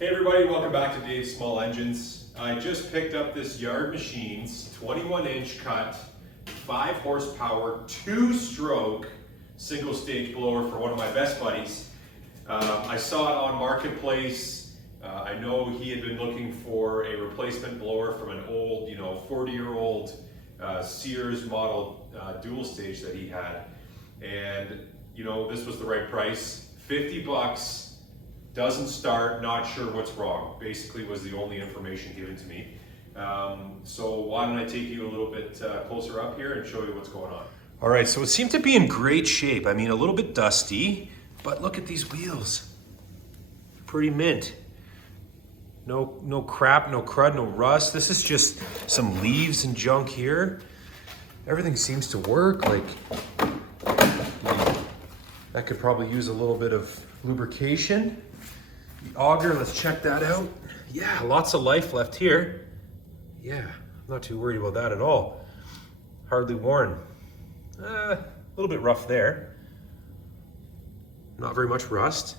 Hey everybody, welcome back to Dave's Small Engines. I just picked up this Yard Machines 21-inch cut, 5 horsepower, 2-stroke single stage blower for one of my best buddies. I saw it on Marketplace. I know he had been looking for a replacement blower from an old, 40-year-old Sears model dual stage that he had. And, this was the right price, 50 bucks. Doesn't start, not sure what's wrong, basically was the only information given to me. So why don't I take you a little bit closer up here and show you what's going on. All right, so it seemed to be in great shape. I mean, a little bit dusty, but look at these wheels. Pretty mint. No crap, no crud, no rust. This is just some leaves and junk here. Everything seems to work. Like, that could probably use a little bit of lubrication. The auger, let's check that out. Yeah, lots of life left here. Yeah, I'm not too worried about that at all. Hardly worn. A little bit rough there. Not very much rust.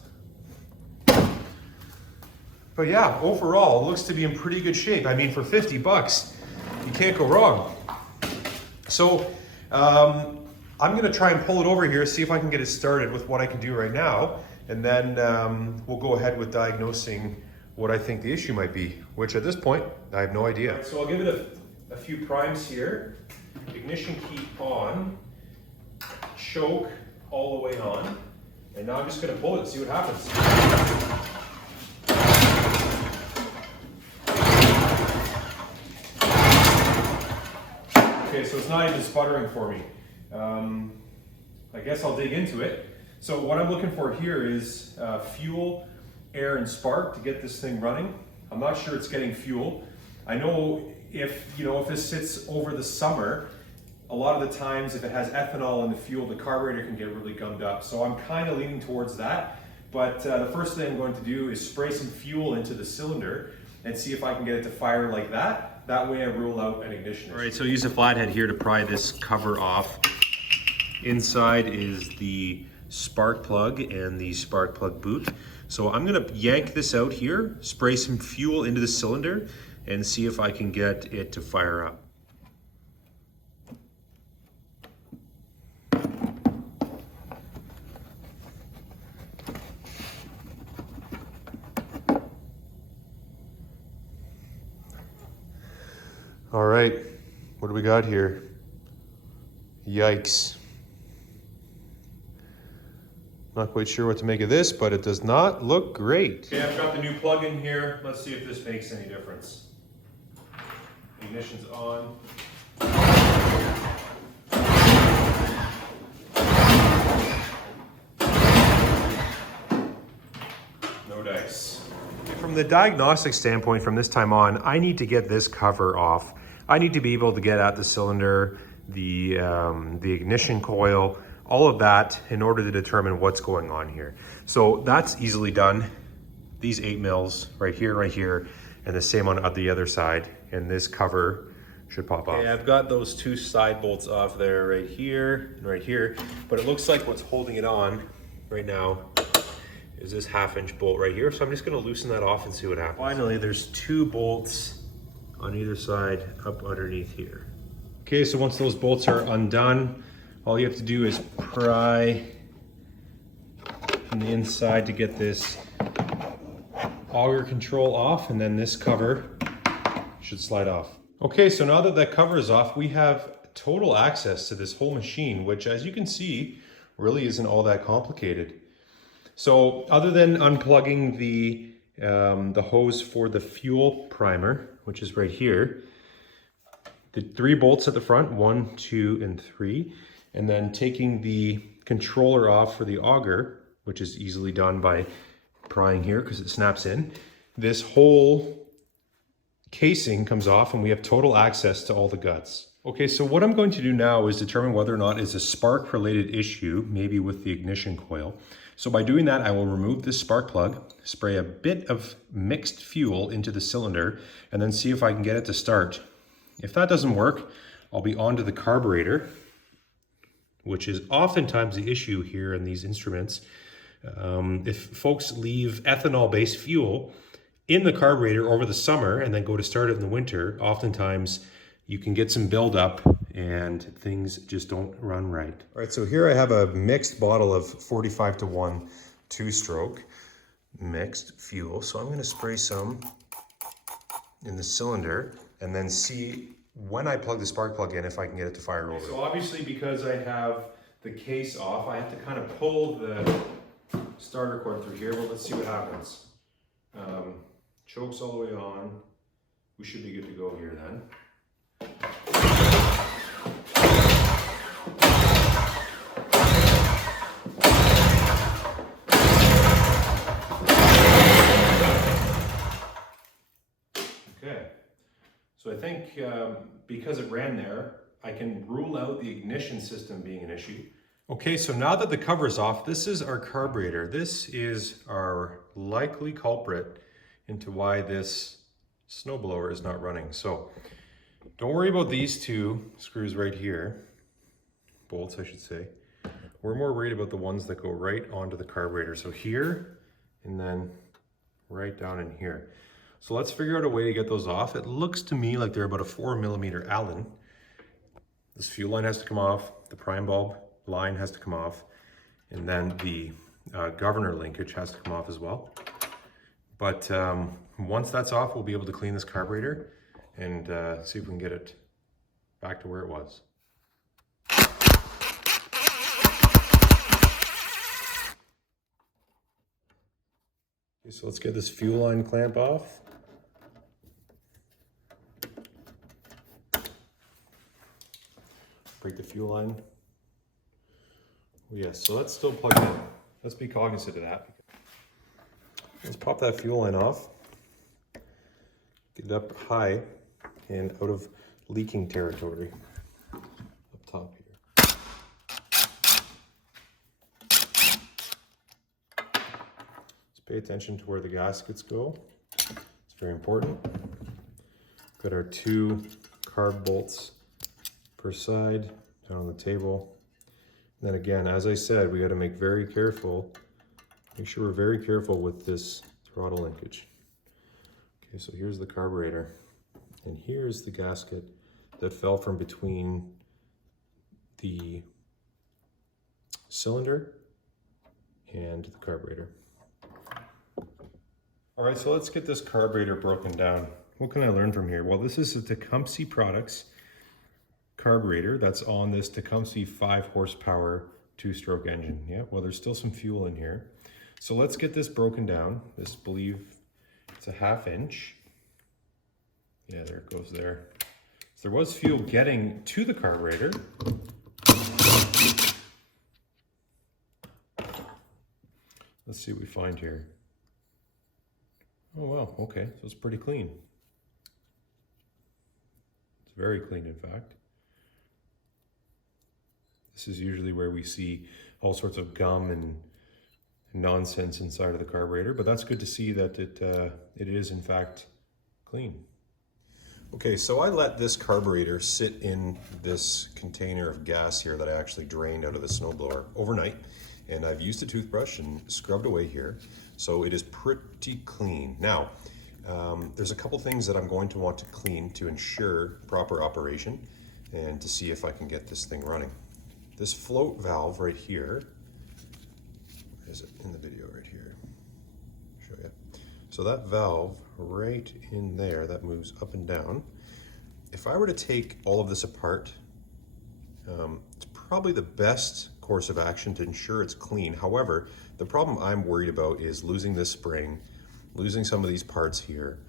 But yeah, overall, it looks to be in pretty good shape. I mean, for 50 bucks, you can't go wrong. So, I'm gonna try and pull it over here, see if I can get it started with what I can do right now. And then we'll go ahead with diagnosing what I think the issue might be, which at this point, I have no idea. So I'll give it a few primes here. Ignition key on, choke all the way on. And now I'm just gonna pull it and see what happens. Okay, so it's not even sputtering for me. I guess I'll dig into it. So what I'm looking for here is fuel, air, and spark to get this thing running. I'm not sure it's getting fuel. I know if this sits over the summer, a lot of the times if it has ethanol in the fuel, the carburetor can get really gummed up. So I'm kind of leaning towards that. But the first thing I'm going to do is spray some fuel into the cylinder and see if I can get it to fire like that. That way I rule out an ignition issue. All right, so use a flathead here to pry this cover off. Inside is the spark plug and the spark plug boot. So I'm gonna yank this out here, spray some fuel into the cylinder, and see if I can get it to fire up. All right, what do we got here? Yikes. Not quite sure what to make of this, but it does not look great. Okay, I've got the new plug in here. Let's see if this makes any difference. Ignition's on. No dice. From the diagnostic standpoint, from this time on, I need to get this cover off. I need to be able to get at the cylinder, the ignition coil, all of that in order to determine what's going on here. So that's easily done. These 8 mils right here, and the same on the other side. And this cover should pop off. Okay, I've got those 2 side bolts off there, right here and right here. But it looks like what's holding it on right now is this 1/2-inch bolt right here. So I'm just gonna loosen that off and see what happens. Finally, there's 2 bolts on either side up underneath here. Okay, so once those bolts are undone, all you have to do is pry from the inside to get this auger control off, and then this cover should slide off. Okay, so now that cover is off, we have total access to this whole machine, which, as you can see, really isn't all that complicated. So other than unplugging the hose for the fuel primer, which is right here, the 3 bolts at the front, 1, 2, and 3, and then taking the controller off for the auger, which is easily done by prying here because it snaps in. This whole casing comes off and we have total access to all the guts. Okay, so what I'm going to do now is determine whether or not it's a spark related issue, maybe with the ignition coil. So by doing that, I will remove this spark plug, spray a bit of mixed fuel into the cylinder, and then see if I can get it to start. If that doesn't work, I'll be onto the carburetor, which is oftentimes the issue here in these instruments. If folks leave ethanol-based fuel in the carburetor over the summer and then go to start it in the winter, oftentimes you can get some buildup and things just don't run right. All right, so here I have a mixed bottle of 45-to-1 two-stroke mixed fuel. So I'm going to spray some in the cylinder and then see when I plug the spark plug in if I can get it to fire over. So obviously, because I have the case off, I have to kind of pull the starter cord through here. Well, let's see what happens. Chokes all the way on. We should be good to go here then. Okay, so I think because it ran there, I can rule out the ignition system being an issue. Okay, so now that the cover is off, this is our carburetor. This is our likely culprit into why this snowblower is not running. So don't worry about these two screws right here, bolts I should say. We're more worried about the ones that go right onto the carburetor. So here and then right down in here. So let's figure out a way to get those off. It looks to me like they're about a 4mm Allen. This fuel line has to come off, the prime bulb line has to come off, and then the governor linkage has to come off as well. But once that's off, we'll be able to clean this carburetor and see if we can get it back to where it was. Okay, so let's get this fuel line clamp off. Break the fuel line. Yes, so that's still plugged in. Let's be cognizant of that. Let's pop that fuel line off. Get it up high and out of leaking territory. Up top here. Let's pay attention to where the gaskets go. It's very important. Got our 2 carb bolts per side down on the table. And then again, as I said, we got to make sure we're very careful with this throttle linkage. Okay, so here's the carburetor, and here's the gasket that fell from between the cylinder and the carburetor. All right, so let's get this carburetor broken down. What can I learn from here? Well, this is a Tecumseh Products carburetor that's on this Tecumseh 5 horsepower 2-stroke engine. Yeah, well, there's still some fuel in here. So let's get this broken down. This, believe it's a 1/2 inch. Yeah, there it goes there. So there was fuel getting to the carburetor. Let's see what we find here. Oh, wow, okay, so it's pretty clean. It's very clean, in fact. This is usually where we see all sorts of gum and nonsense inside of the carburetor, but that's good to see that it is in fact clean. Okay, so I let this carburetor sit in this container of gas here that I actually drained out of the snowblower overnight, and I've used a toothbrush and scrubbed away here, so it is pretty clean. Now, there's a couple things that I'm going to want to clean to ensure proper operation and to see if I can get this thing running. This float valve right here, where is it in the video right here? Show you. So that valve right in there that moves up and down. If I were to take all of this apart, it's probably the best course of action to ensure it's clean. However, the problem I'm worried about is losing this spring, losing some of these parts here.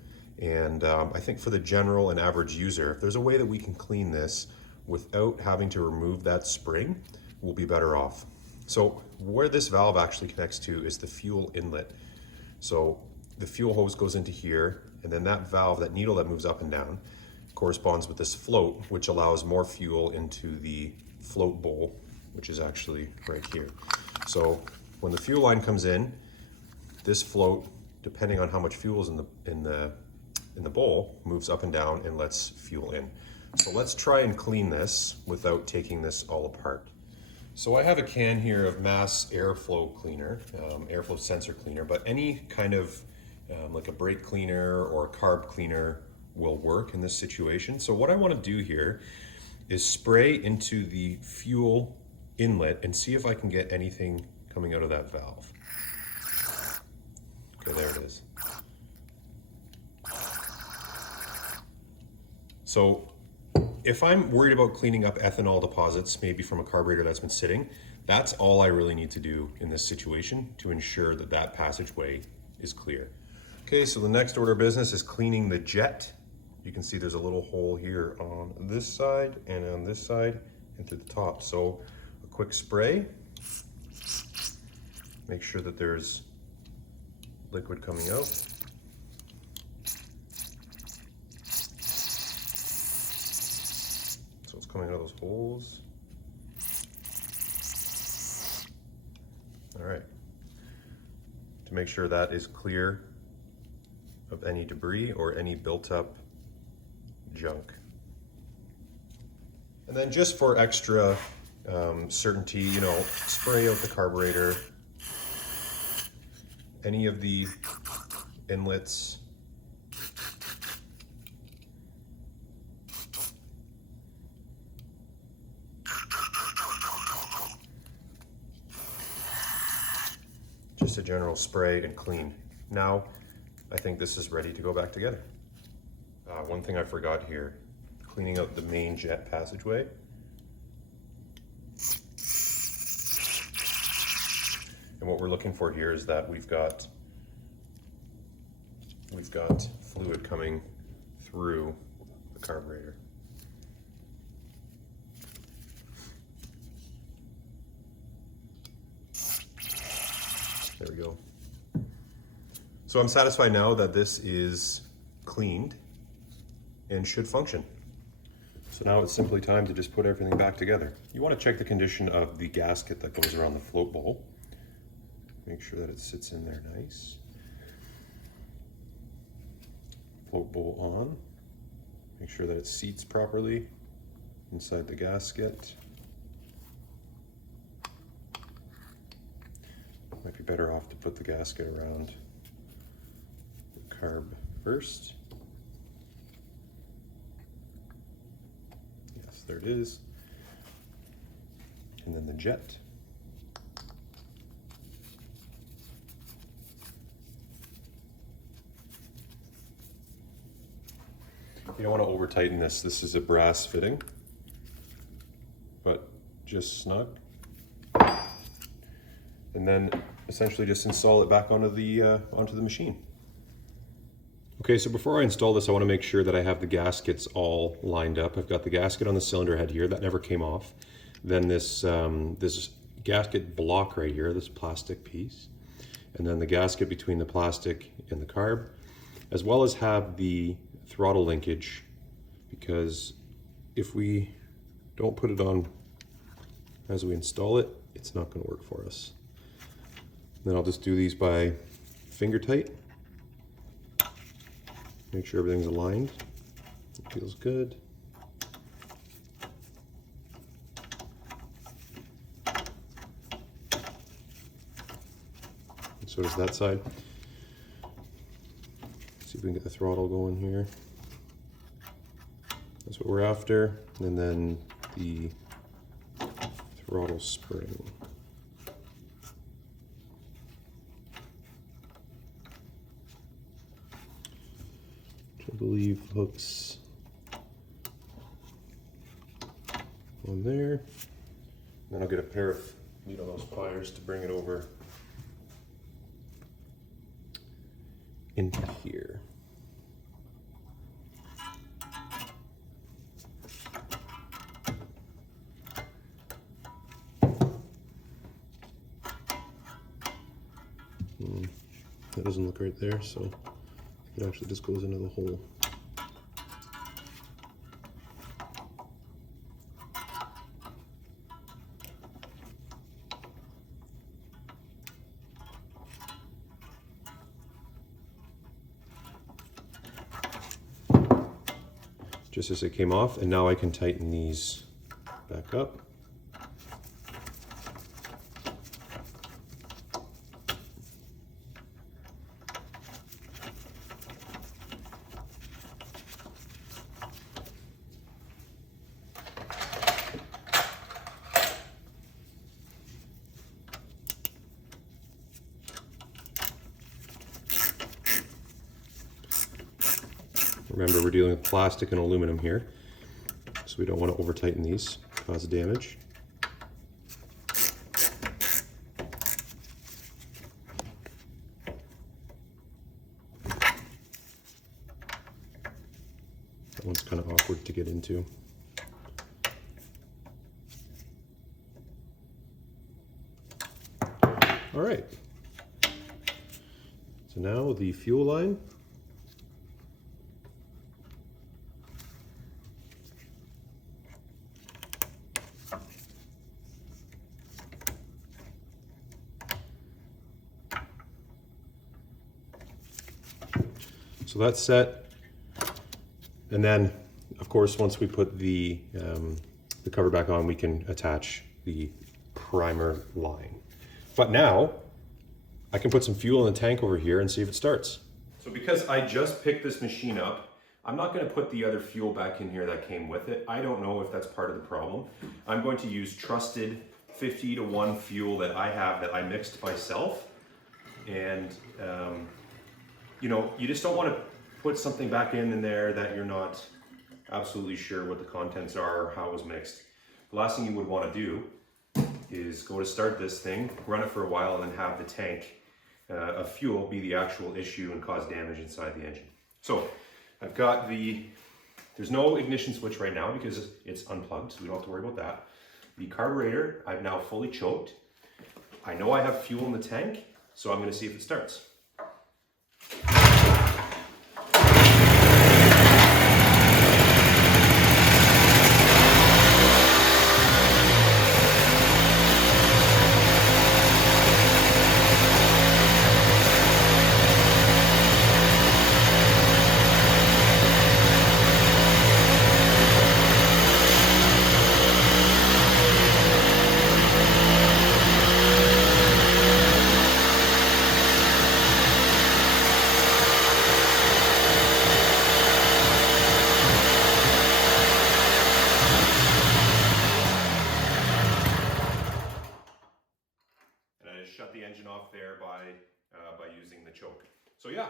And I think for the general and average user, if there's a way that we can clean this without having to remove that spring, we'll be better off. So where this valve actually connects to is the fuel inlet. So the fuel hose goes into here, and then that valve, that needle that moves up and down, corresponds with this float, which allows more fuel into the float bowl, which is actually right here. So when the fuel line comes in, this float, depending on how much fuel is in the bowl, moves up and down and lets fuel in. So let's try and clean this without taking this all apart. So I have a can here of Mass airflow cleaner, airflow sensor cleaner, but any kind of like a brake cleaner or a carb cleaner will work in this situation. So what I want to do here is spray into the fuel inlet and see if I can get anything coming out of that valve. Okay, there it is. So if I'm worried about cleaning up ethanol deposits, maybe from a carburetor that's been sitting, that's all I really need to do in this situation to ensure that that passageway is clear. Okay, so the next order of business is cleaning the jet. You can see there's a little hole here on this side and on this side and through the top. So a quick spray. Make sure that there's liquid coming out. So it's coming out of those holes. All right. To make sure that is clear of any debris or any built up junk. And then just for extra certainty, you know, spray out the carburetor, any of the inlets, just a general spray and clean. Now, I think this is ready to go back together. One thing I forgot here, cleaning out the main jet passageway. And what we're looking for here is that we've got fluid coming through the carburetor. There we go. So I'm satisfied now that this is cleaned and should function. So now it's simply time to just put everything back together. You want to check the condition of the gasket that goes around the float bowl. Make sure that it sits in there nice. Float bowl on. Make sure that it seats properly inside the gasket. Might be better off to put the gasket around the carb first. Yes, there it is. And then the jet. You don't want to over tighten this. This is a brass fitting, but just snug. And then essentially just install it back onto the machine. Okay, so before I install this, I want to make sure that I have the gaskets all lined up. I've got the gasket on the cylinder head here, that never came off. Then this gasket block right here, this plastic piece. And then the gasket between the plastic and the carb, as well as have the throttle linkage, because if we don't put it on as we install it, it's not going to work for us. Then I'll just do these by finger tight. Make sure everything's aligned. It feels good. And so does that side. See if we can get the throttle going here. That's what we're after. And then the throttle spring. Which I believe hooks on there. Then I'll get a pair of needle nose pliers to bring it over into here. That doesn't look right there, so it actually just goes into the hole. Just as it came off, and now I can tighten these back up. Remember, we're dealing with plastic and aluminum here, so we don't want to over tighten these, cause damage. That one's kind of awkward to get into. All right, so now the fuel line. So that's set, and then of course once we put the cover back on, we can attach the primer line. But now I can put some fuel in the tank over here and see if it starts. So because I just picked this machine up, I'm not going to put the other fuel back in here that came with it. I don't know if that's part of the problem. I'm going to use trusted 50-to-1 fuel that I have that I mixed myself. And you know, you just don't want to put something back in there that you're not absolutely sure what the contents are or how it was mixed. The last thing you would want to do is go to start this thing, run it for a while, and then have the tank of fuel be the actual issue and cause damage inside the engine. So I've got there's no ignition switch right now because it's unplugged, so we don't have to worry about that. The carburetor, I've now fully choked. I know I have fuel in the tank, so I'm going to see if it starts. Shut the engine off there by using the choke. So yeah,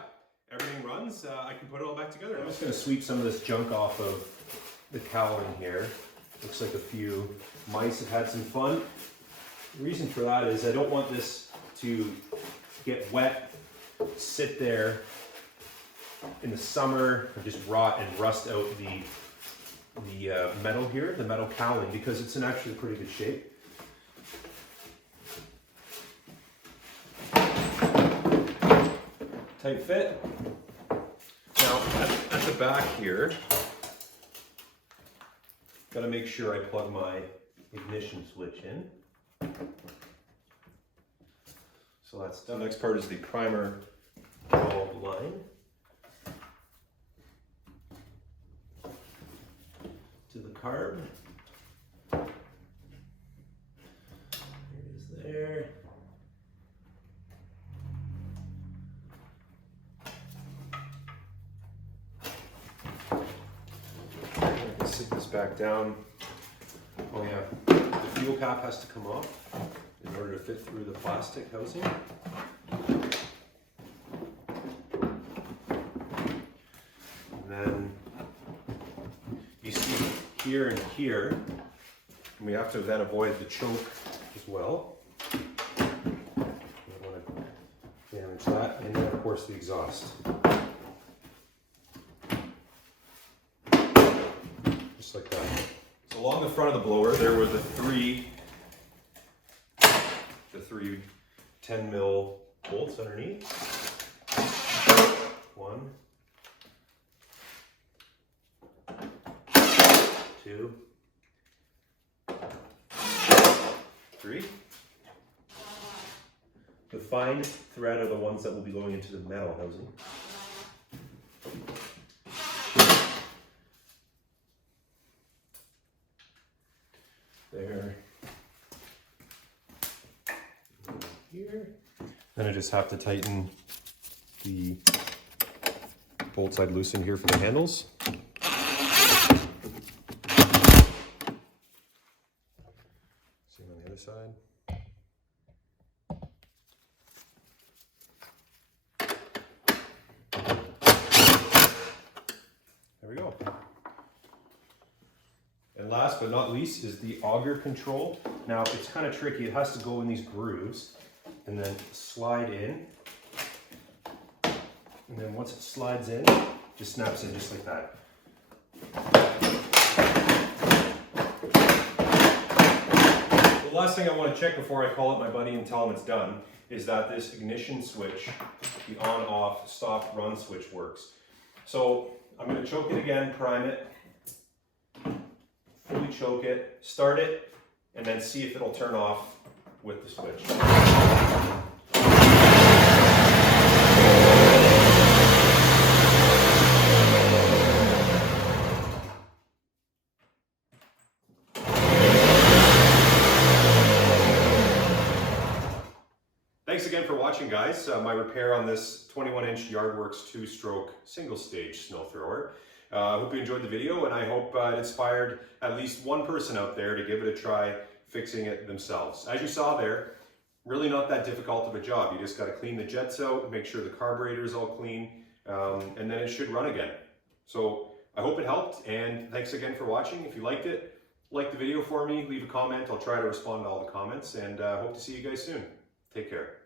everything runs. I can put it all back together. I'm just going to sweep some of this junk off of the cowling here. Looks like a few mice have had some fun. The reason for that is I don't want this to get wet, sit there in the summer, and just rot and rust out the metal here, the metal cowling, because it's in actually pretty good shape. Tight fit. Now at the back here, got to make sure I plug my ignition switch in. So that's done. The next part is the primer bulb line. To the carb. There it is there. Sit this back down. Oh yeah, the fuel cap has to come off in order to fit through the plastic housing. And then you see here and here, and we have to then avoid the choke as well. Don't want to damage that. And then of course the exhaust. Like that. So along the front of the blower there were the three 10 mil bolts underneath. 1, 2, 3. The fine thread are the ones that will be going into the metal housing. There, here. Then I just have to tighten the bolt side loose in here for the handles. Same on the other side. last but not least is the auger control. Now it's kind of tricky. It has to go in these grooves and then slide in. And then once it slides in, it just snaps in just like that. The last thing I want to check before I call up my buddy and tell him it's done is that this ignition switch, the on, off, stop, run switch works. So I'm going to choke it again, prime it, fully choke it, start it, and then see if it'll turn off with the switch. Thanks again for watching, guys. My repair on this 21-inch Yardworks 2-stroke single-stage snow thrower. I hope you enjoyed the video, and I hope it inspired at least one person out there to give it a try fixing it themselves. As you saw there, really not that difficult of a job. You just got to clean the jets out, make sure the carburetor is all clean, and then it should run again. So I hope it helped, and thanks again for watching. If you liked it, like the video for me, leave a comment. I'll try to respond to all the comments, and hope to see you guys soon. Take care.